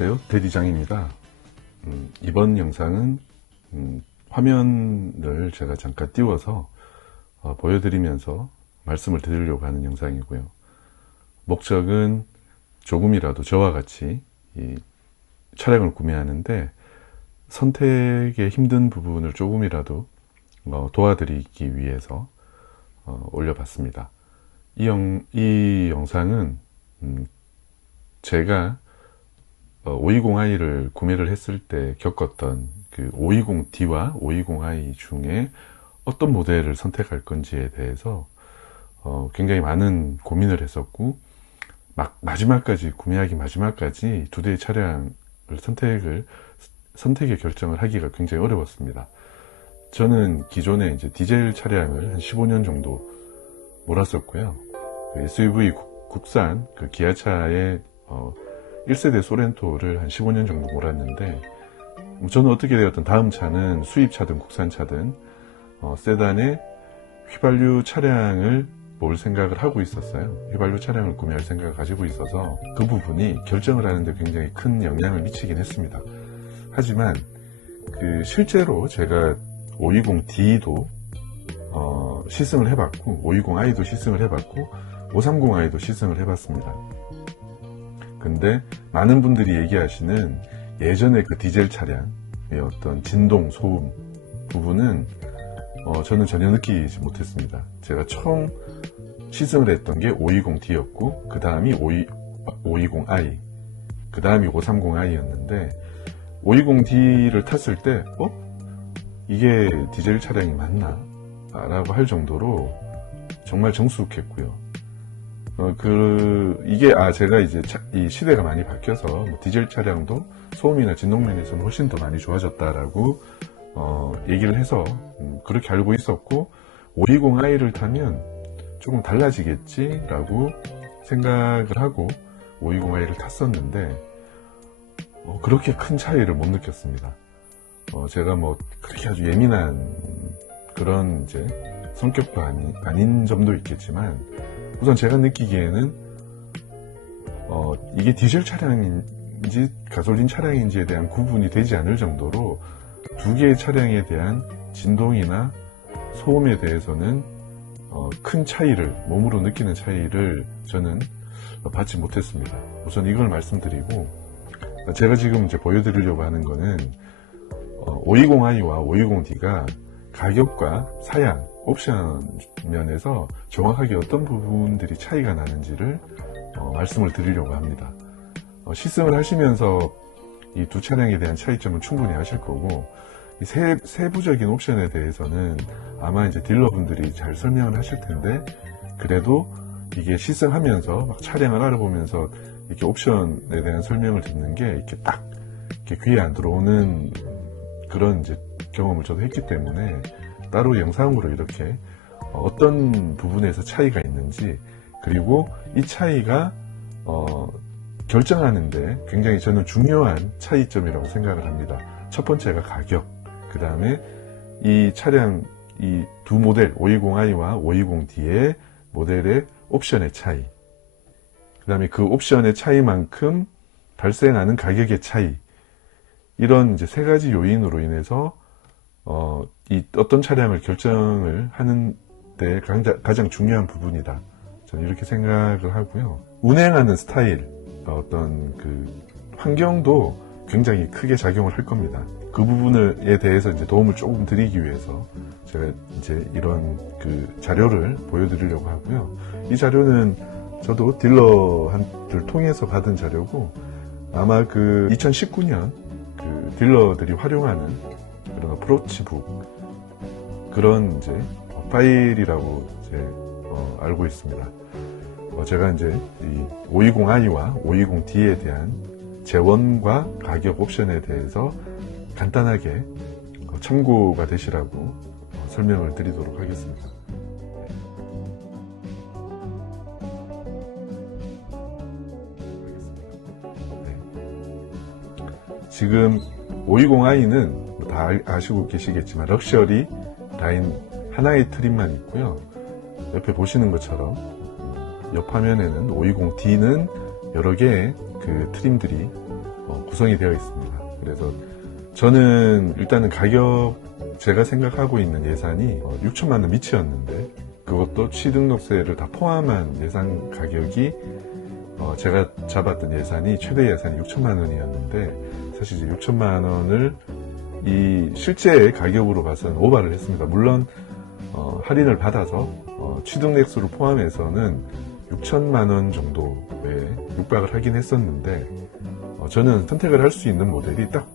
안녕하세요, 대디장입니다. 이번 영상은 화면을 제가 잠깐 띄워서 보여드리면서 말씀을 드리려고 하는 영상이고요. 목적은 조금이라도 저와 같이 이 차량을 구매하는데 선택에 힘든 부분을 조금이라도 도와드리기 위해서 올려봤습니다. 이 영상은 제가 520i를 구매를 했을 때 겪었던 그 520D와 520i 중에 어떤 모델을 선택할 건지에 대해서 굉장히 많은 고민을 했었고, 마지막까지 구매하기 마지막까지 두 대의 차량을 선택의 결정을 하기가 굉장히 어려웠습니다. 저는 기존에 이제 디젤 차량을 한 15년 정도 몰았었고요. 그 SUV 국산 그 기아차의 1세대 소렌토를 한 15년 정도 몰았는데, 저는 어떻게 되었든 다음 차는 수입차든 국산차든 세단의 휘발유 차량을 몰 생각을 하고 있었어요. 휘발유 차량을 구매할 생각을 가지고 있어서 그 부분이 결정을 하는데 굉장히 큰 영향을 미치긴 했습니다. 하지만 실제로 제가 520D도 시승을 해봤고, 520i도 시승을 해봤고, 530i도 시승을 해봤습니다. 근데 많은 분들이 얘기하시는 예전에 그 디젤 차량의 어떤 진동, 소음 부분은 저는 전혀 느끼지 못했습니다. 제가 처음 시승을 했던 게 520D였고, 그 다음이 520i, 그 다음이 530i였는데 520D를 tas을 때 이게 디젤 차량이 맞나? 라고 할 정도로 정말 정숙했고요. 제가 이제 이 시대가 많이 바뀌어서 디젤 차량도 소음이나 진동 면에서는 훨씬 더 많이 좋아졌다라고 얘기를 해서 그렇게 알고 있었고, 520i를 타면 조금 달라지겠지라고 생각을 하고 520i를 탔었는데 그렇게 큰 차이를 못 느꼈습니다. 제가 그렇게 아주 예민한 그런 이제 성격도 아닌 점도 있겠지만, 우선 제가 느끼기에는 이게 디젤 차량인지 가솔린 차량인지에 대한 구분이 되지 않을 정도로 두 개의 차량에 대한 진동이나 소음에 대해서는 큰 차이를, 몸으로 느끼는 차이를 저는 받지 못했습니다. 우선 이걸 말씀드리고, 제가 지금 이제 보여드리려고 하는 거는 520i와 520D가 가격과 사양, 옵션 면에서 정확하게 어떤 부분들이 차이가 나는지를 말씀을 드리려고 합니다. 시승을 하시면서 이 두 차량에 대한 차이점은 충분히 아실 거고, 이 세부적인 옵션에 대해서는 아마 이제 딜러분들이 잘 설명을 하실 텐데, 그래도 이게 시승하면서 막 차량을 알아보면서 이렇게 옵션에 대한 설명을 듣는 게 이렇게 딱 귀에 안 들어오는 그런 이제 경험을 저도 했기 때문에, 따로 영상으로 이렇게 어떤 부분에서 차이가 있는지, 그리고 이 차이가 결정하는데 굉장히 저는 중요한 차이점이라고 생각을 합니다. 첫 번째가 가격, 그 다음에 이 차량, 이 두 모델 520i와 520D의 모델의 옵션의 차이, 그 다음에 그 옵션의 차이만큼 발생하는 가격의 차이, 이런 이제 세 가지 요인으로 인해서 어떤 차량을 결정을 하는 데 가장 중요한 부분이다, 저는 이렇게 생각을 하고요. 운행하는 스타일, 어떤 환경도 굉장히 크게 작용을 할 겁니다. 그 부분에 대해서 이제 도움을 조금 드리기 위해서 제가 이제 이런 자료를 보여드리려고 하고요. 이 자료는 저도 딜러들 통해서 받은 자료고, 아마 2019년 딜러들이 활용하는 그런 어프로치북, 그런 이제 파일이라고 이제 알고 있습니다. 제가 이제 이 520i와 520D에 대한 재원과 가격 옵션에 대해서 간단하게 참고가 되시라고 설명을 드리도록 하겠습니다. 지금 520i는 다 아시고 계시겠지만 럭셔리 라인 하나의 트림만 있고요. 옆에 보시는 것처럼 옆 화면에는 520D는 여러 개의 트림들이 구성이 되어 있습니다. 그래서 저는 일단은 가격, 제가 생각하고 있는 예산이 6천만 원 미치였는데, 그것도 취등록세를 다 포함한 예산 가격이 제가 잡았던 예산이 최대 예산이 6천만 원이었는데, 사실 이제 6천만 원을 이 실제 가격으로 봐서는 오바를 했습니다. 물론 할인을 받아서 취등록세를 포함해서는 6천만 원 정도에 육박을 하긴 했었는데, 저는 선택을 할 수 있는 모델이 딱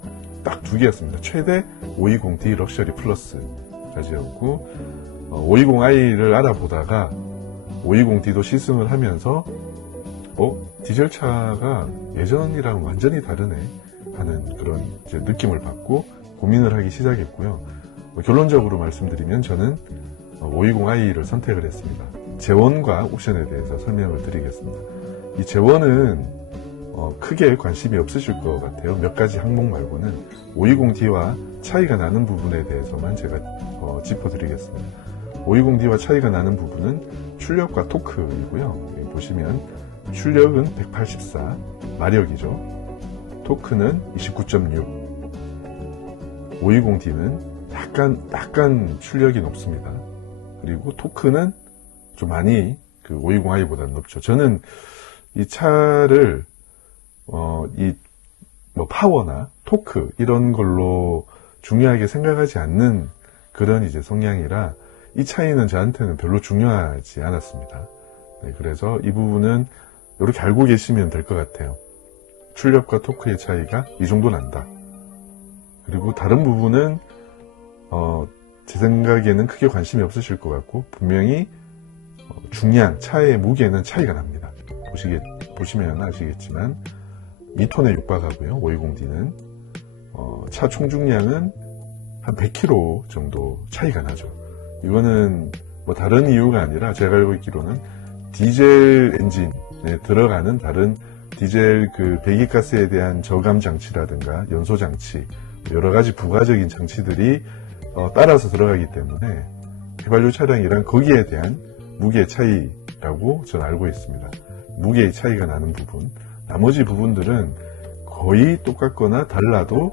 두 개였습니다. 최대 520D 럭셔리 플러스까지였고, 520i를 알아보다가 520D도 시승을 하면서 디젤차가 예전이랑 완전히 다르네 하는 그런 이제 느낌을 받고 고민을 하기 시작했고요. 결론적으로 말씀드리면 저는 520i를 선택을 했습니다. 재원과 옵션에 대해서 설명을 드리겠습니다. 이 재원은 크게 관심이 없으실 것 같아요. 몇 가지 항목 말고는 520D와 차이가 나는 부분에 대해서만 제가 짚어드리겠습니다. 520D와 차이가 나는 부분은 출력과 토크이고요. 여기 보시면 출력은 184 마력이죠. 토크는 29.6. 520D는 약간 출력이 높습니다. 그리고 토크는 좀 많이 그 520i보다는 높죠. 저는 이 차를 파워나 토크 이런 걸로 중요하게 생각하지 않는 그런 이제 성향이라 이 차이는 저한테는 별로 중요하지 않았습니다. 네, 그래서 이 부분은 이렇게 알고 계시면 될 것 같아요. 출력과 토크의 차이가 이 정도 난다. 그리고 다른 부분은 제 생각에는 크게 관심이 없으실 것 같고, 분명히 중량, 차의 무게는 차이가 납니다. 보시면 아시겠지만 2톤에 육박하고요. 520D는 차 총중량은 한 100kg 정도 차이가 나죠. 이거는 다른 이유가 아니라 제가 알고 있기로는 디젤 엔진에 들어가는 다른 디젤 그 배기가스에 대한 저감 장치라든가 연소 장치, 여러 가지 부가적인 장치들이 따라서 들어가기 때문에 휘발유 차량이랑 거기에 대한 무게 차이라고 저는 알고 있습니다. 무게의 차이가 나는 부분, 나머지 부분들은 거의 똑같거나 달라도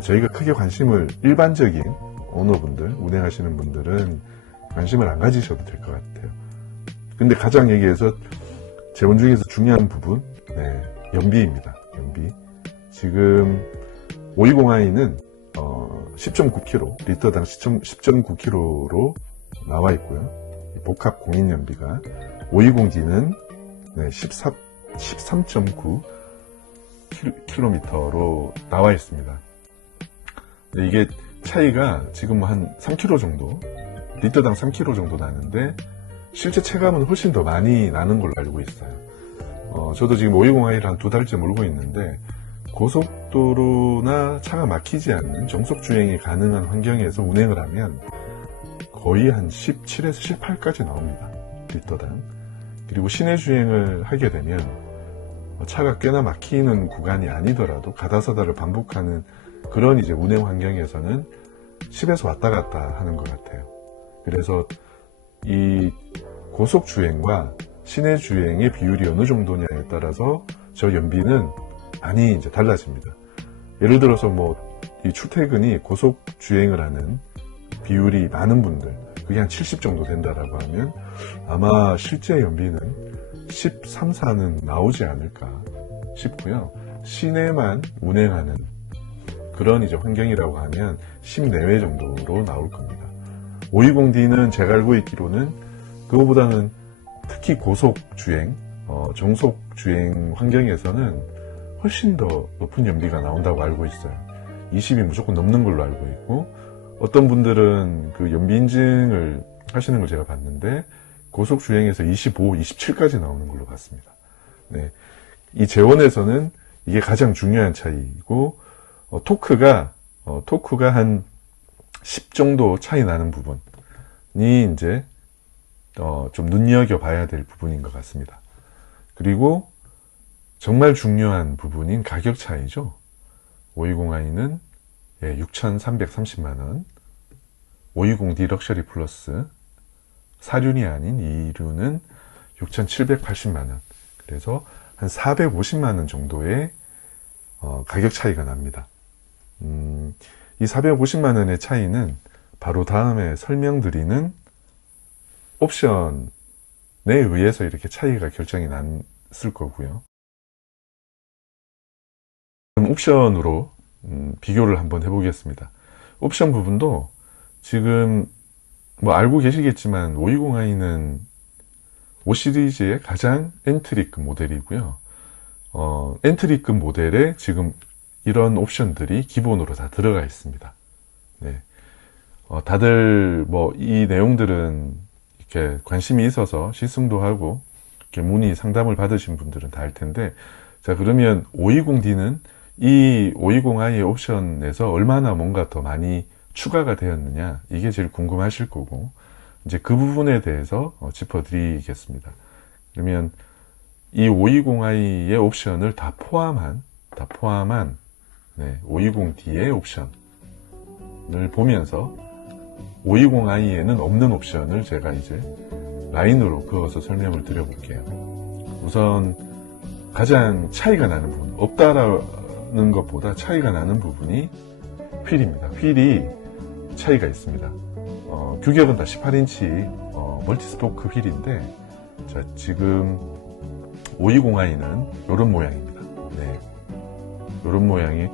저희가 크게 일반적인 오너분들, 운행하시는 분들은 관심을 안 가지셔도 될 것 같아요. 근데 가장 얘기해서 재원 중에서 중요한 부분, 연비입니다. 연비. 지금 520i는 10.9km, 리터당 10.9km로 나와 있고요. 복합 공인 연비가 520D는 13.9km로 나와 있습니다. 이게 차이가 지금 한 3km 정도, 리터당 3km 정도 나는데 실제 체감은 훨씬 더 많이 나는 걸로 알고 있어요. 저도 지금 520i를 한 2달째 몰고 있는데 고속도로나 차가 막히지 않는 정속 주행이 가능한 환경에서 운행을 하면 거의 한 17에서 18까지 나옵니다. 리터당. 그리고 시내 주행을 하게 되면 차가 꽤나 막히는 구간이 아니더라도 가다서다를 반복하는 그런 이제 운행 환경에서는 10에서 왔다 갔다 하는 것 같아요. 그래서 이 고속 주행과 시내 주행의 비율이 어느 정도냐에 따라서 저 연비는 많이 이제 달라집니다. 예를 들어서 이 출퇴근이 고속 주행을 하는 비율이 많은 분들, 그게 한 70 정도 된다라고 하면 아마 실제 연비는 13, 4는 나오지 않을까 싶고요. 시내만 운행하는 그런 이제 환경이라고 하면 10 내외 정도로 나올 겁니다. 520D는 제가 알고 있기로는 그거보다는 특히 고속 주행, 정속 주행 환경에서는 훨씬 더 높은 연비가 나온다고 알고 있어요. 20이 무조건 넘는 걸로 알고 있고, 어떤 분들은 그 연비 인증을 하시는 걸 제가 봤는데 고속 주행에서 25, 27까지 나오는 걸로 봤습니다. 네. 이 재원에서는 이게 가장 중요한 차이고, 토크가 한 10 정도 차이 나는 부분이 이제 좀 눈여겨봐야 될 부분인 것 같습니다. 그리고 정말 중요한 부분인 가격 차이죠. 520i는 6,330만원, 520D 럭셔리 플러스 4륜이 아닌 2륜은 6,780만원. 그래서 한 450만원 정도의 가격 차이가 납니다. 이 450만 원의 차이는 바로 다음에 설명드리는 옵션에 의해서 이렇게 차이가 결정이 났을 거고요. 그럼 옵션으로 비교를 한번 해보겠습니다. 옵션 부분도 지금 뭐 알고 계시겠지만 520i는 5 시리즈의 가장 엔트리급 모델이고요. 엔트리급 모델에 지금 이런 옵션들이 기본으로 다 들어가 있습니다. 네. 다들 뭐 이 내용들은 이렇게 관심이 있어서 시승도 하고 이렇게 문의 상담을 받으신 분들은 다 알 텐데, 자, 그러면 520D는 이 520i의 옵션에서 얼마나 뭔가 더 많이 추가가 되었느냐, 이게 제일 궁금하실 거고, 이제 그 부분에 대해서 짚어드리겠습니다. 그러면 이 520i의 옵션을 다 포함한 520D의 옵션을 보면서 520i에는 없는 옵션을 제가 이제 라인으로 그어서 설명을 드려볼게요. 우선 가장 차이가 나는 부분, 없다라는 것보다 차이가 나는 부분이 휠입니다. 휠이 차이가 있습니다. 규격은 다 18인치 멀티스포크 휠인데, 자, 지금 520i는 이런 모양입니다. 네, 이런 모양이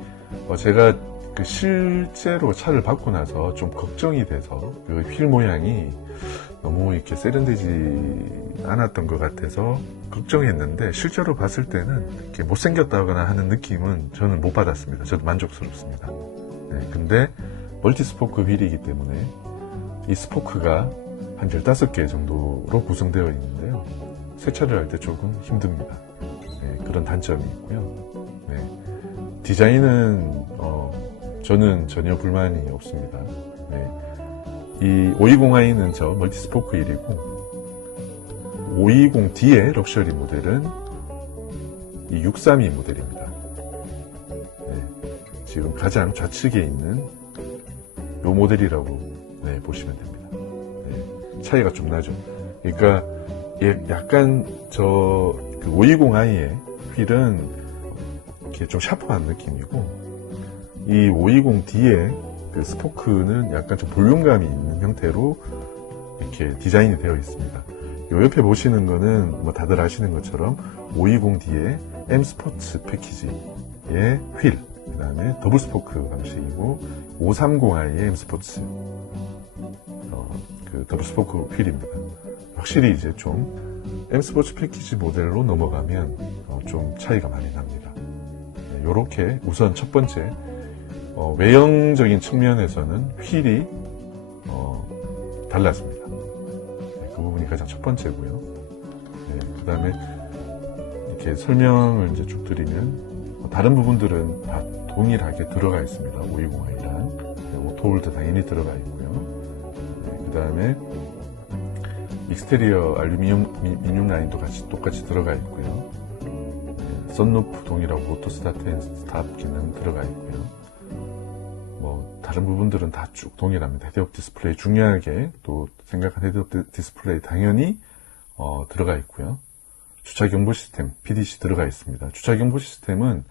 제가 실제로 차를 받고 나서 좀 걱정이 돼서 그 휠 모양이 너무 이렇게 세련되지 않았던 것 같아서 걱정했는데, 실제로 봤을 때는 이렇게 못생겼다거나 하는 느낌은 저는 못 받았습니다. 저도 만족스럽습니다. 네, 근데 멀티스포크 휠이기 때문에 이 스포크가 한 15개 정도로 구성되어 있는데요. 세차를 할 때 조금 힘듭니다. 네, 그런 단점이 있고요. 네, 디자인은 저는 전혀 불만이 없습니다. 네, 이 520i는 저 멀티스포크 휠이고, 520D의 럭셔리 모델은 이 632 모델입니다. 네, 지금 가장 좌측에 있는 이 모델이라고 보시면 됩니다. 네, 차이가 좀 나죠. 그러니까 약간 그 520i의 휠은 이렇게 좀 샤프한 느낌이고, 이 520D의 그 스포크는 약간 좀 볼륨감이 있는 형태로 이렇게 디자인이 되어 있습니다. 요 옆에 보시는 거는 뭐 다들 아시는 것처럼 520D의 M 스포츠 패키지의 휠, 그 다음에 더블 스포크 방식이고, 530i의 M 스포츠 그 더블 스포크 휠입니다. 확실히 이제 좀 M 스포츠 패키지 모델로 넘어가면 좀 차이가 많이 납니다. 이렇게 우선 첫 번째 외형적인 측면에서는 휠이 달랐습니다. 그 부분이 가장 첫 번째고요. 그 다음에 이렇게 설명을 이제 쭉 드리면 다른 부분들은 다 동일하게 들어가 있습니다. 520i랑 오토홀도 당연히 들어가 있고요. 그 다음에 익스테리어 알루미늄 라인도 똑같이 들어가 있고요. 썬루프 동일하고 오토 스타트 앤 스탑 기능 들어가 있고요. 뭐 다른 부분들은 다 쭉 동일합니다. 헤드업 디스플레이, 중요하게 또 생각한 헤드업 디스플레이 당연히 들어가 있고요. 주차 경보 시스템 PDC 들어가 있습니다. 주차 경보 시스템은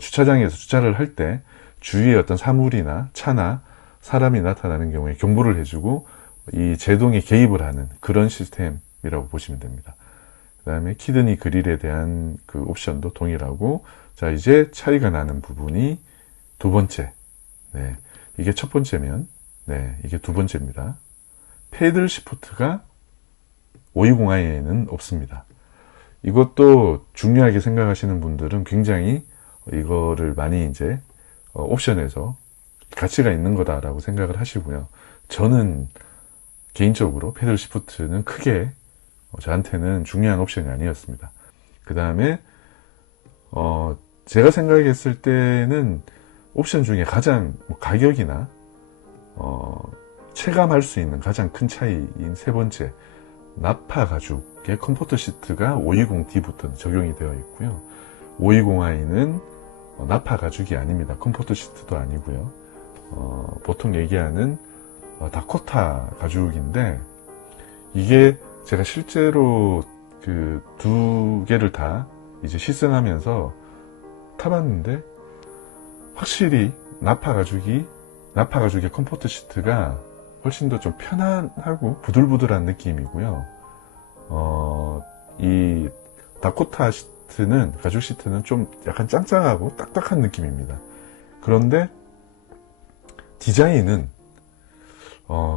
주차장에서 주차를 할 때 주위에 어떤 사물이나 차나 사람이 나타나는 경우에 경보를 해주고 이 제동에 개입을 하는 그런 시스템이라고 보시면 됩니다. 그 다음에 키드니 그릴에 대한 그 옵션도 동일하고, 자, 이제 차이가 나는 부분이 두 번째. 네, 이게 첫 번째면, 네, 이게 두 번째입니다. 패들 시프트가 520i에는 없습니다. 이것도 중요하게 생각하시는 분들은 굉장히 이거를 많이 이제 옵션에서 가치가 있는 거다라고 생각을 하시고요. 저는 개인적으로 패들 시프트는 크게 저한테는 중요한 옵션이 아니었습니다. 그 다음에 제가 생각했을 때는 옵션 중에 가장 가격이나 체감할 수 있는 가장 큰 차이인 세 번째, 나파 가죽의 컴포트 시트가 520D부터 적용이 되어 있고요. 520i는 나파 가죽이 아닙니다. 컴포트 시트도 아니고요. 보통 얘기하는 다코타 가죽인데, 이게 제가 실제로 그 두 개를 다 이제 시승하면서 타봤는데 확실히 나파 가죽의 컴포트 시트가 훨씬 더 좀 편안하고 부들부들한 느낌이고요. 이 다코타 시트는, 가죽 시트는 좀 약간 짱짱하고 딱딱한 느낌입니다. 그런데 디자인은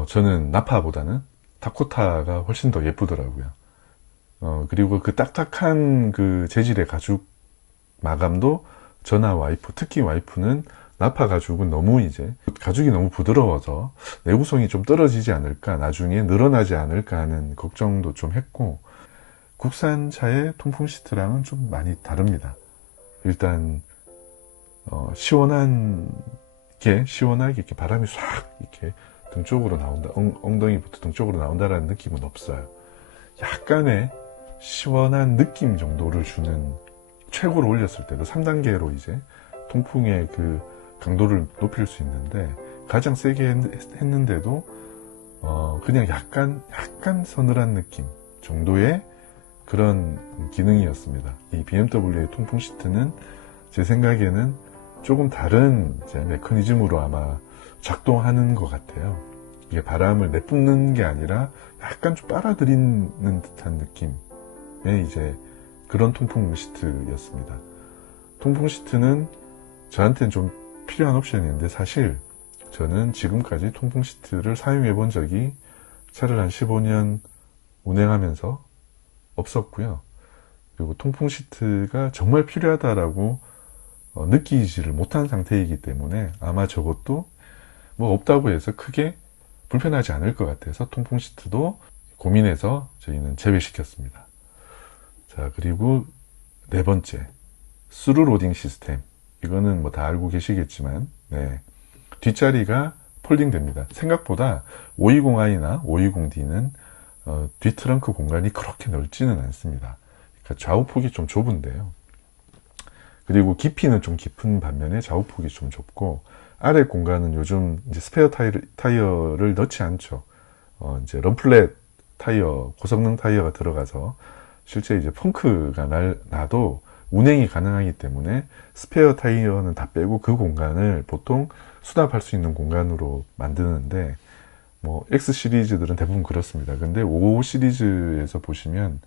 저는 나파보다는 다코타가 훨씬 더 예쁘더라고요. 그리고 그 딱딱한 그 재질의 가죽 마감도 저나 와이프, 특히 와이프는 나파 가죽은 너무 가죽이 너무 부드러워서 내구성이 좀 떨어지지 않을까, 나중에 늘어나지 않을까 하는 걱정도 좀 했고, 국산차의 통풍 시트랑은 좀 많이 다릅니다. 일단 시원하게 이렇게 바람이 싹 이렇게 등 쪽으로 나온다, 엉덩이부터 등 쪽으로 나온다라는 느낌은 없어요. 약간의 시원한 느낌 정도를 주는, 최고로 올렸을 때도 3단계로 통풍의 그 강도를 높일 수 있는데, 가장 세게 했는데도 그냥 약간 서늘한 느낌 정도의 그런 기능이었습니다. 이 BMW의 통풍 시트는 제 생각에는 조금 다른 메커니즘으로 아마 작동하는 것 같아요. 이게 바람을 내뿜는 게 아니라 약간 좀 빨아들이는 듯한 느낌의 그런 통풍 시트였습니다. 통풍 시트는 저한테는 좀 필요한 옵션인데, 사실 저는 지금까지 통풍 시트를 사용해 본 적이 차를 한 15년 운행하면서 없었고요. 그리고 통풍 시트가 정말 필요하다라고 느끼지를 못한 상태이기 때문에 아마 저것도 뭐 없다고 해서 크게 불편하지 않을 것 같아서 통풍 시트도 고민해서 저희는 제외시켰습니다. 자, 그리고 네 번째, 스루 로딩 시스템. 이거는 뭐 다 알고 계시겠지만, 뒷자리가 폴딩 됩니다. 생각보다 520i나 520D는 뒤 트렁크 공간이 그렇게 넓지는 않습니다. 그러니까 좌우폭이 좀 좁은데요. 그리고 깊이는 좀 깊은 반면에 좌우폭이 좀 좁고, 아래 공간은 요즘 스페어 타이어를 넣지 않죠. 럼플렛 타이어, 고성능 타이어가 들어가서 실제 펑크가 나도 운행이 가능하기 때문에 스페어 타이어는 다 빼고 그 공간을 보통 수납할 수 있는 공간으로 만드는데, 뭐 X 시리즈들은 대부분 그렇습니다. 근데 5 시리즈에서 보시면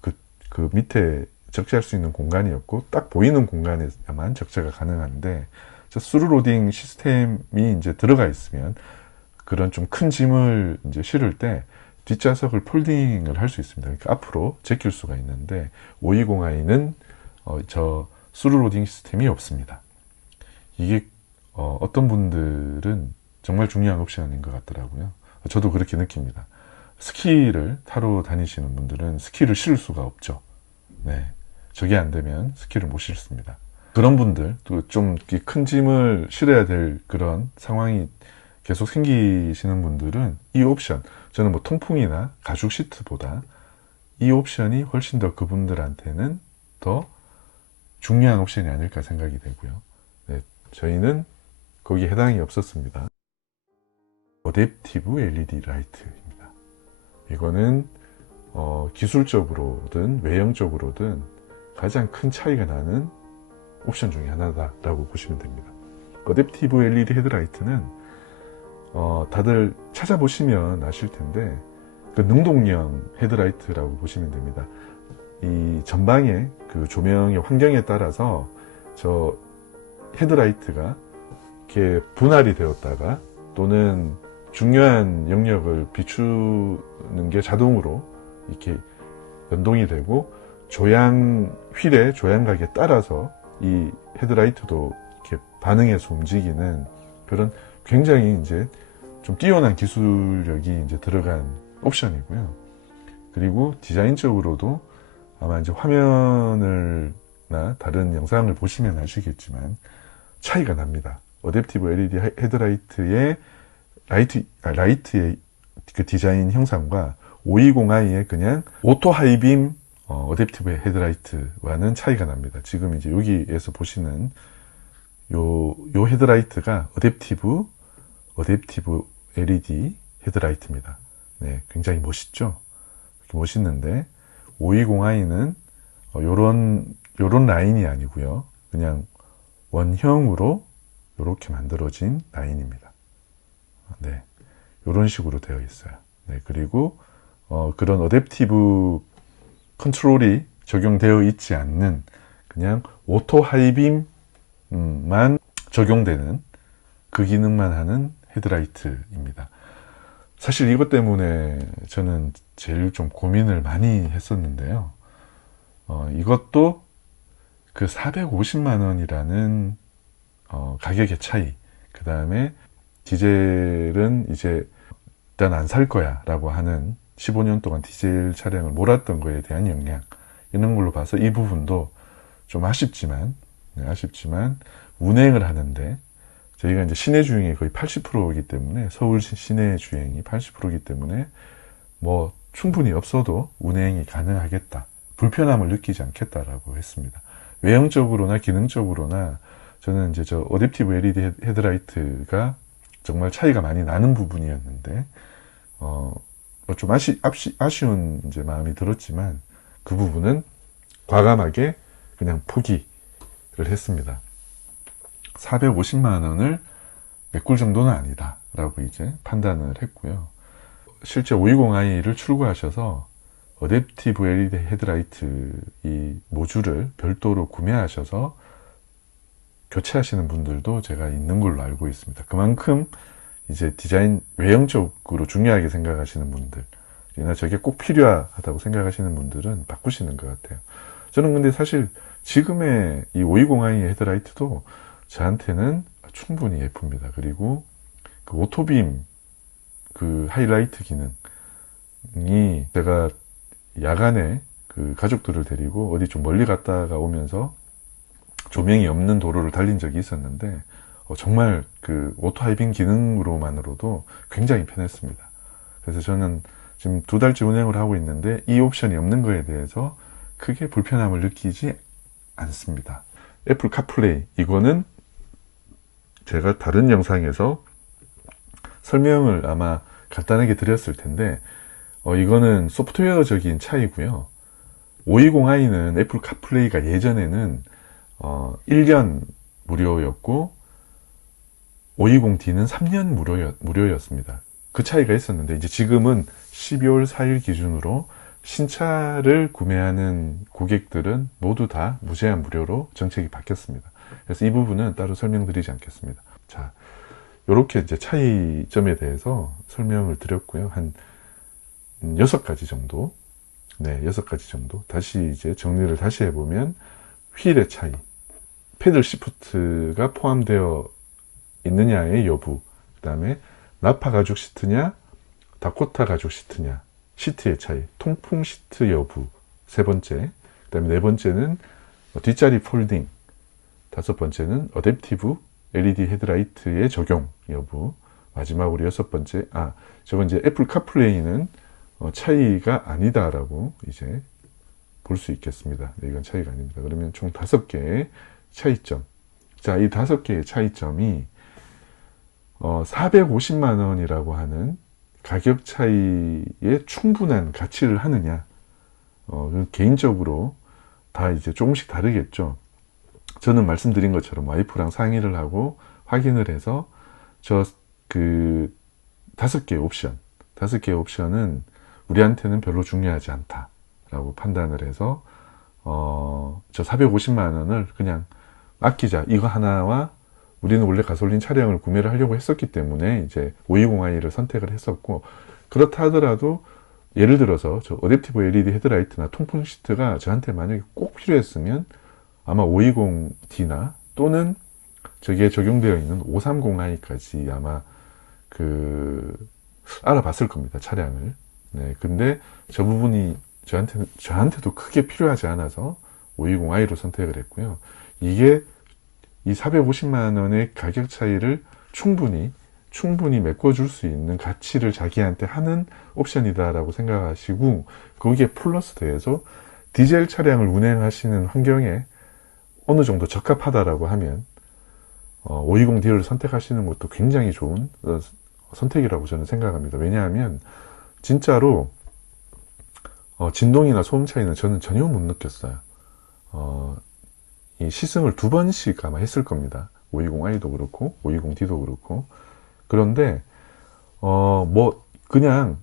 그 밑에 적재할 수 있는 공간이 없고 딱 보이는 공간에만 적재가 가능한데, 스루 로딩 시스템이 들어가 있으면 그런 좀 큰 짐을 실을 때 뒷좌석을 폴딩을 할 수 있습니다. 그러니까 앞으로 제낄 수가 있는데, 520i는 저 스루 로딩 시스템이 없습니다. 이게 어떤 분들은 정말 중요한 옵션인 것 같더라고요. 저도 그렇게 느낍니다. 스키를 타러 다니시는 분들은 스키를 실을 수가 없죠. 저게 안 되면 스키를 못 실습니다. 그런 분들, 또 좀 큰 짐을 실어야 될 그런 상황이 계속 생기시는 분들은 이 옵션, 저는 뭐 통풍이나 가죽 시트보다 이 옵션이 훨씬 더 그분들한테는 더 중요한 옵션이 아닐까 생각이 되고요. 저희는 거기에 해당이 없었습니다. 어댑티브 LED 라이트입니다. 이거는 기술적으로든 외형적으로든 가장 큰 차이가 나는 옵션 중에 하나다라고 보시면 됩니다. 어댑티브 LED 헤드라이트는 다들 찾아보시면 아실 텐데, 그 능동형 헤드라이트라고 보시면 됩니다. 이 전방의 그 조명의 환경에 따라서 저 헤드라이트가 이렇게 분할이 되었다가, 또는 중요한 영역을 비추는 게 자동으로 이렇게 연동이 되고, 휠의 조향각에 따라서 이 헤드라이트도 이렇게 반응해서 움직이는 그런 굉장히 좀 뛰어난 기술력이 들어간 옵션이고요. 그리고 디자인적으로도 아마 화면을나 다른 영상을 보시면 아시겠지만 차이가 납니다. 어댑티브 LED 헤드라이트의 라이트의 그 디자인 형상과 520i의 그냥 오토 하이빔 어댑티브 헤드라이트와는 차이가 납니다. 지금 여기에서 보시는 요 헤드라이트가 어댑티브 LED 헤드라이트입니다. 굉장히 멋있죠? 멋있는데 520i는 요런 라인이 아니고요. 그냥 원형으로 이렇게 만들어진 라인입니다. 네, 이런 식으로 되어 있어요. 네, 그리고 그런 어댑티브 컨트롤이 적용되어 있지 않는 그냥 오토 하이빔만 적용되는 그 기능만 하는 헤드라이트입니다. 사실 이것 때문에 저는 제일 좀 고민을 많이 했었는데요. 이것도 그 450만 원이라는 가격의 차이, 그 다음에 디젤은 이제 일단 안 살 거야 라고 하는 15년 동안 디젤 차량을 몰았던 거에 대한 영향, 이런 걸로 봐서 이 부분도 좀 아쉽지만 운행을 하는데 저희가 이제 시내 주행이 거의 80%이기 때문에, 서울 시내 주행이 80%이기 때문에 뭐 충분히 없어도 운행이 가능하겠다, 불편함을 느끼지 않겠다라고 했습니다. 외형적으로나 기능적으로나 저는 이제 저 어댑티브 LED 헤드라이트가 정말 차이가 많이 나는 부분이었는데 좀 아쉬운 이제 마음이 들었지만 그 부분은 과감하게 그냥 포기를 했습니다. 450만 원을 메꿀 정도는 아니다 라고 이제 판단을 했고요. 실제 520i를 출고하셔서 어댑티브 LED 헤드라이트 이 모듈을 별도로 구매하셔서 교체하시는 분들도 제가 있는 걸로 알고 있습니다. 그만큼 이제 디자인 외형적으로 중요하게 생각하시는 분들, 저게 꼭 필요하다고 생각하시는 분들은 바꾸시는 것 같아요. 저는 근데 사실 지금의 이 520i 헤드라이트도 저한테는 충분히 예쁩니다. 그리고 그 오토빔 그 하이라이트 기능이, 제가 야간에 그 가족들을 데리고 어디 좀 멀리 갔다가 오면서 조명이 없는 도로를 달린 적이 있었는데 정말 그 오토 하이빔 기능으로만으로도 굉장히 편했습니다. 그래서 저는 지금 2달째 운행을 하고 있는데 이 옵션이 없는 거에 대해서 크게 불편함을 느끼지 않습니다. 애플 카플레이, 이거는 제가 다른 영상에서 설명을 아마 간단하게 드렸을 텐데 이거는 소프트웨어적인 차이고요. 520i는 애플 카플레이가 예전에는 1년 무료였고 520D는 3년 무료였습니다. 그 차이가 있었는데 이제 지금은 12월 4일 기준으로 신차를 구매하는 고객들은 모두 다 무제한 무료로 정책이 바뀌었습니다. 그래서 이 부분은 따로 설명드리지 않겠습니다. 자, 이렇게 이제 차이점에 대해서 설명을 드렸고요. 한 6가지 정도. 네, 6가지 정도. 다시 이제 정리를 다시 해보면, 휠의 차이, 패들 시프트가 포함되어 있느냐의 여부, 그 다음에 나파 가죽 시트냐, 다코타 가죽 시트냐, 시트의 차이, 통풍 시트 여부, 3번째, 그 다음에 4번째는 뒷자리 폴딩, 5번째는 어댑티브 LED 헤드라이트의 적용 여부, 마지막으로 6번째, 저건 이제 애플 카플레이는 차이가 아니다라고 이제 볼 수 있겠습니다. 네, 이건 차이가 아닙니다. 그러면 총 5개의 차이점. 자, 이 5개의 차이점이 450만 원이라고 하는 가격 차이에 충분한 가치를 하느냐, 개인적으로 다 이제 조금씩 다르겠죠. 저는 말씀드린 것처럼 와이프랑 상의를 하고 확인을 해서 그 5개의 옵션은 우리한테는 별로 중요하지 않다라고 판단을 해서 저 450만 원을 그냥 아끼자, 이거 하나와 우리는 원래 가솔린 차량을 구매를 하려고 했었기 때문에 이제 520i를 선택을 했었고, 그렇다 하더라도 예를 들어서 저 어댑티브 LED 헤드라이트나 통풍 시트가 저한테 만약에 꼭 필요했으면 아마 520D나 또는 저기에 적용되어 있는 530i까지 아마 알아봤을 겁니다, 차량을. 네, 근데 저 부분이 저한테도 크게 필요하지 않아서 520i로 선택을 했고요. 이게 이 450만 원의 가격 차이를 충분히 메꿔줄 수 있는 가치를 자기한테 하는 옵션이다라고 생각하시고, 거기에 플러스 더해서 디젤 차량을 운행하시는 환경에 어느 정도 적합하다라고 하면 520D를 선택하시는 것도 굉장히 좋은 선택이라고 저는 생각합니다. 왜냐하면 진짜로 진동이나 소음 차이는 저는 전혀 못 느꼈어요. 이 시승을 2번씩 아마 했을 겁니다. 520i도 그렇고 520D도 그렇고. 그런데 그냥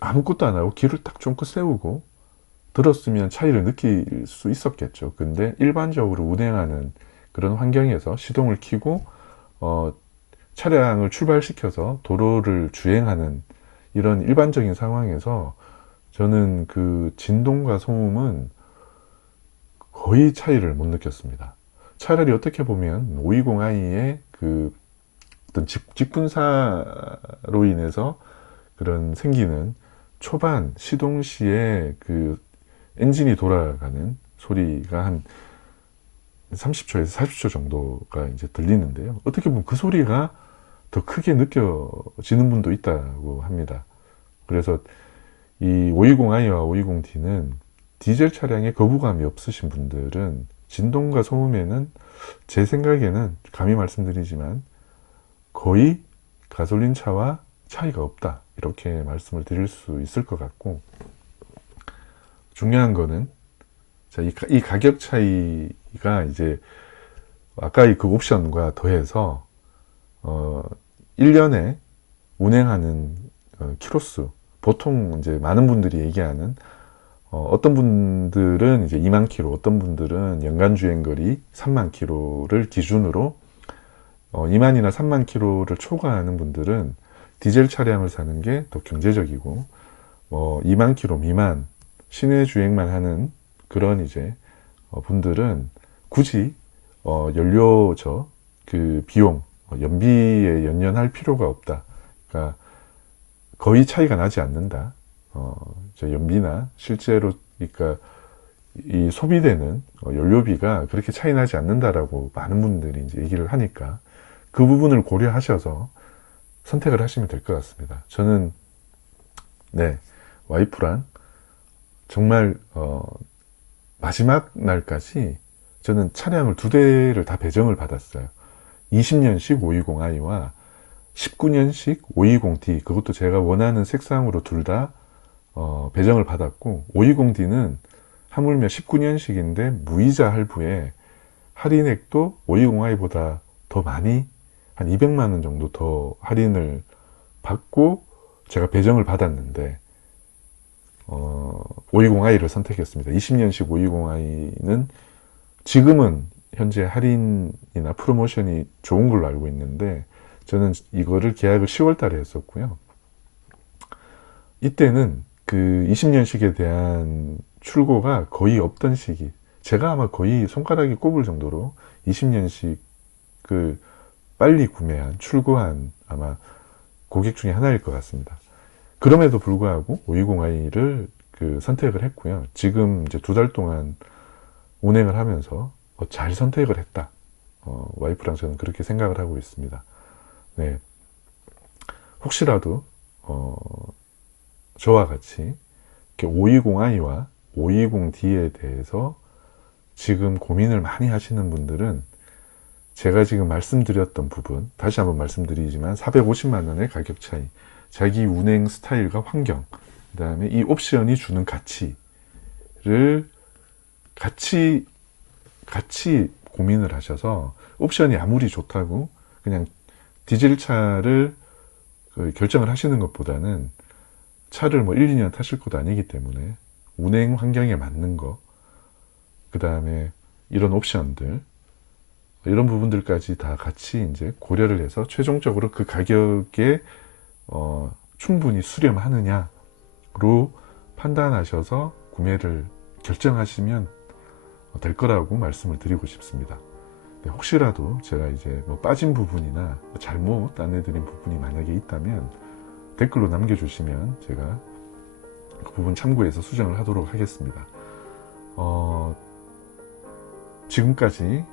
아무것도 안 하고 길을 딱 쫑긋 세우고 들었으면 차이를 느낄 수 있었겠죠. 근데 일반적으로 운행하는 그런 환경에서 시동을 켜고 차량을 출발시켜서 도로를 주행하는 이런 일반적인 상황에서 저는 그 진동과 소음은 거의 차이를 못 느꼈습니다. 차라리 어떻게 보면 520i의 그 어떤 직분사로 인해서 그런 생기는 초반 시동 시에 그 엔진이 돌아가는 소리가 한 30초에서 40초 정도가 이제 들리는데요. 어떻게 보면 그 소리가 더 크게 느껴지는 분도 있다고 합니다. 그래서 이 520i와 520D는 디젤 차량에 거부감이 없으신 분들은 진동과 소음에는 제 생각에는 감히 말씀드리지만 거의 가솔린 차와 차이가 없다, 이렇게 말씀을 드릴 수 있을 것 같고, 중요한 거는 이 가격 차이가 이제 아까 그 옵션과 더해서 1년에 운행하는 키로수, 보통 이제 많은 분들이 얘기하는 어떤 분들은 이제 2만 킬로, 어떤 분들은 연간 주행거리 3만 킬로를 기준으로 2만이나 3만 킬로를 초과하는 분들은 디젤 차량을 사는 게 더 경제적이고, 2만 킬로 미만 시내 주행만 하는 그런 이제 분들은 굳이 연료저 그 비용, 연비에 연연할 필요가 없다. 그러니까 거의 차이가 나지 않는다. 연비나 실제로 그러니까 이 소비되는 연료비가 그렇게 차이 나지 않는다라고 많은 분들이 이제 얘기를 하니까 그 부분을 고려하셔서 선택을 하시면 될 것 같습니다. 저는 와이프랑 정말 마지막 날까지 저는 차량을 2대를 다 배정을 받았어요. 20년식 520i와 19년식 520D, 그것도 제가 원하는 색상으로 둘 다 배정을 받았고, 520D는 하물며 19년식인데 무이자 할부에 할인액도 520i보다 더 많이 한 200만 원 정도 더 할인을 받고 제가 배정을 받았는데 520i를 선택했습니다. 20년식 520i는 지금은 현재 할인이나 프로모션이 좋은 걸로 알고 있는데 저는 이거를 계약을 10월 달에 했었고요. 이때는 그 20년식에 대한 출고가 거의 없던 시기, 제가 아마 거의 손가락이 꼽을 정도로 20년식 그 빨리 구매한, 출고한 아마 고객 중에 하나일 것 같습니다. 그럼에도 불구하고 520i를 그 선택을 했고요. 지금 이제 2달 동안 운행을 하면서 잘 선택을 했다. 와이프랑 저는 그렇게 생각을 하고 있습니다. 네. 혹시라도 저와 같이 520i와 520D에 대해서 지금 고민을 많이 하시는 분들은 제가 지금 말씀드렸던 부분, 다시 한번 말씀드리지만 450만 원의 가격 차이, 자기 운행 스타일과 환경, 그 다음에 이 옵션이 주는 가치를 같이 고민을 하셔서, 옵션이 아무리 좋다고 그냥 디젤 차를 결정을 하시는 것보다는 차를 1, 2년 타실 것도 아니기 때문에 운행 환경에 맞는 거, 그 다음에 이런 옵션들, 이런 부분들까지 다 같이 이제 고려를 해서 최종적으로 그 가격에 충분히 수렴하느냐로 판단하셔서 구매를 결정하시면 될 거라고 말씀을 드리고 싶습니다. 네, 혹시라도 제가 이제 빠진 부분이나 잘못 안내드린 부분이 만약에 있다면 댓글로 남겨주시면 제가 그 부분 참고해서 수정을 하도록 하겠습니다. 지금까지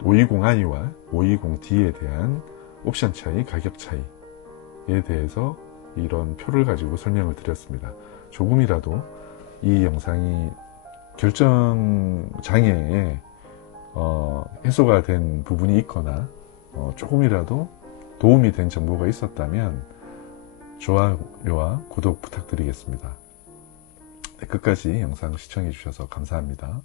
520i와 520D에 대한 옵션 차이, 가격 차이에 대해서 이런 표를 가지고 설명을 드렸습니다. 조금이라도 이 영상이 결정 장애에 해소가 된 부분이 있거나 조금이라도 도움이 된 정보가 있었다면 좋아요와 구독 부탁드리겠습니다. 네, 끝까지 영상 시청해 주셔서 감사합니다.